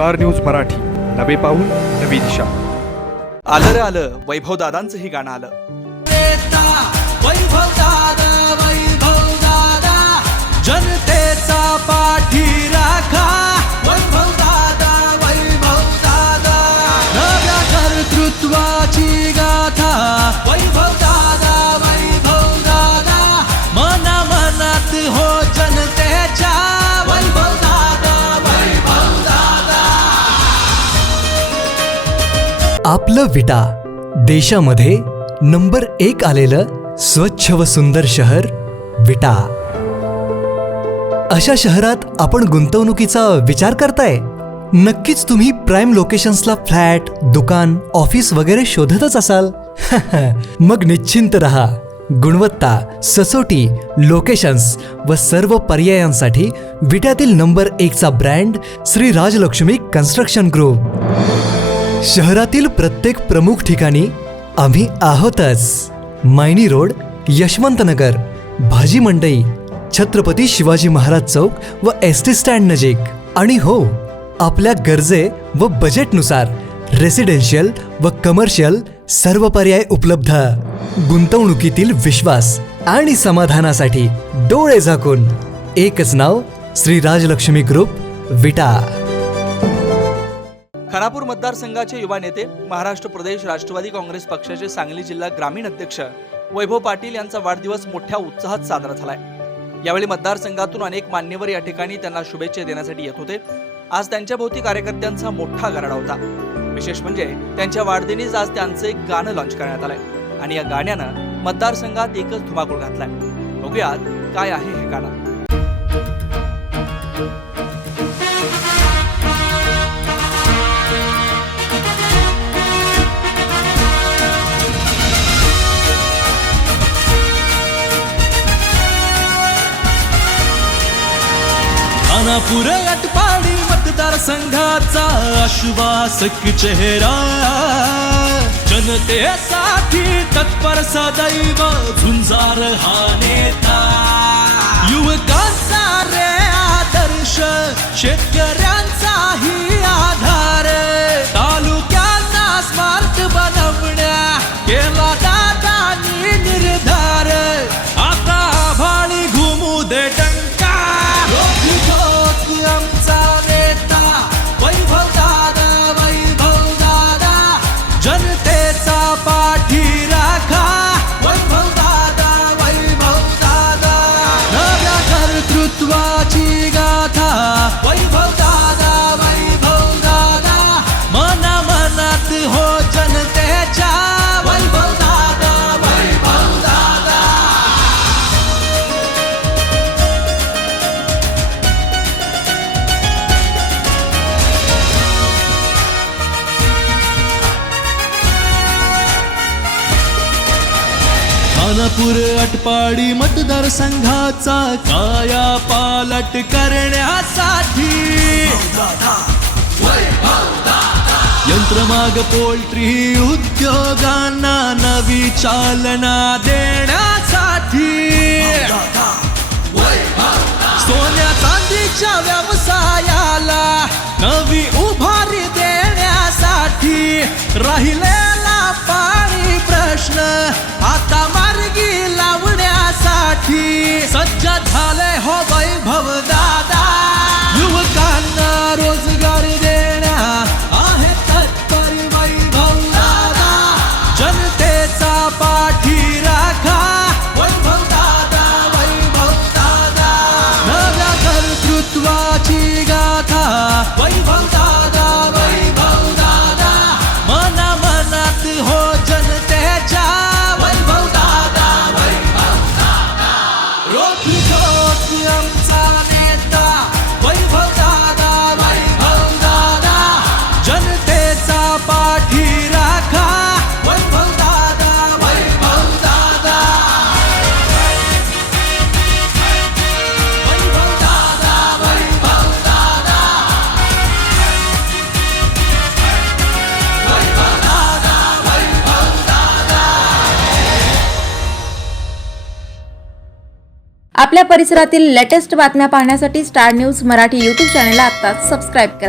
Star news Marathi, नवे पाऊल नवी दिशा. आलं रे आलं वैभव दादांचं ही गाणं आलं. वैभव दादा जनतेचा पाठीराखा. वैभव दादा नव्या कर्तृत्वाची गाथा. वैभव दादा मना मनात हो जनतेच्या. वैभव दादा आपलं विटा देशामध्ये नंबर 1 आलेलं स्वच्छ व सुंदर शहर विटा. अशा शहरात आपण गुंतवणुकीचा विचार करताय? नक्कीच तुम्ही प्राइम लोकेशन्सला फ्लॅट, दुकान, ऑफिस वगैरे शोधतच असाल. मग निश्चिंत रहा. गुणवत्ता, सचोटी, लोकेशन्स व सर्व पर्यायांसाठी विट्यातील नंबर 1चा brand Shri Rajlakshmi construction group. शहरातील प्रत्येक प्रमुख ठिकाणी आम्ही आहोतच. मायनी रोड, यशवंतनगर, भाजी मंडई, छत्रपती शिवाजी महाराज चौक व एसटी स्टँड नजीक. आणि हो, आपल्या गरजे व बजेटनुसार रेसिडेन्शियल व कमर्शियल सर्व पर्याय उपलब्ध. गुंतवणुकीतील विश्वास आणि समाधानासाठी डोळे झाकून एकच नाव, श्री राजलक्ष्मी ग्रुप विटा. खानापूर मतदारसंघाचे युवा नेते, महाराष्ट्र प्रदेश राष्ट्रवादी काँग्रेस पक्षाचे सांगली जिल्हा ग्रामीण अध्यक्ष वैभव पाटील यांचा वाढदिवस मोठ्या उत्साहात साजरा झालाय. यावेळी मतदारसंघातून अनेक मान्यवर या ठिकाणी त्यांना शुभेच्छा देण्यासाठी येत होते. आज त्यांच्या भोवती कार्यकर्त्यांचा मोठा गराडा होता. विशेष म्हणजे त्यांच्या वाढदिवसानिमित्त आज त्यांचं एक गाणं लॉन्च करण्यात आलंय आणि या गाण्यानं मतदारसंघात एकच धुमाकूळ घातलाय. बघूयात काय आहे हे गाणं. खानापूर अटपाडी मतदारसंघाचा आश्वासक चेहरा. जनतेसाठी तत्पर सदैव झुंजार हा नेता. युवकांचा रे आदर्श, शेतकऱ्यांचाही आधार. तालुक्यांना स्मार्ट बनवण्या केला दादांनी निर्धार. आता आभाळी घुमू दे टंका. आमचा नेता वैभव दादा जनतेचा पाठीराखा. वैभव दादा नव्या कर्तृत्वाची गाथा. वैभव दादा मना मनात हो जनतेच्या. वैभव दादा खानापूर अटपाडी मतदारसंघाचा काया पालट करण्यासाठी यंत्रमाग पोल्ट्री उद्योगांना नवी चालना देण्यासाठी. सोन्या चांदीच्या व्यवसायाला नवी उभारी देण्यासाठी. राहिलेला पाणी प्रश्न आता मार्गी लावण्यासाठी सज्ज झाले हो वैभव दादा. युवकांना रोजगार देण्या आहे तत्पर वैभव दादा. जनतेचा पाठीराखा. वैभव दादा नव्या कर्तृत्वाची गाथा. वैभव दादा मना मनात हो जनतेच्या. वैभव दादा रोख आमचा नेता. वैभव दादा जनतेचा पाठीराखा. वैभव दादा आपल्या परिसरातील लेटेस्ट बातम्या पाहण्यासाठी स्टार न्यूज मराठी यूट्यूब चॅनलला आत्ताच सबस्क्राईब करा.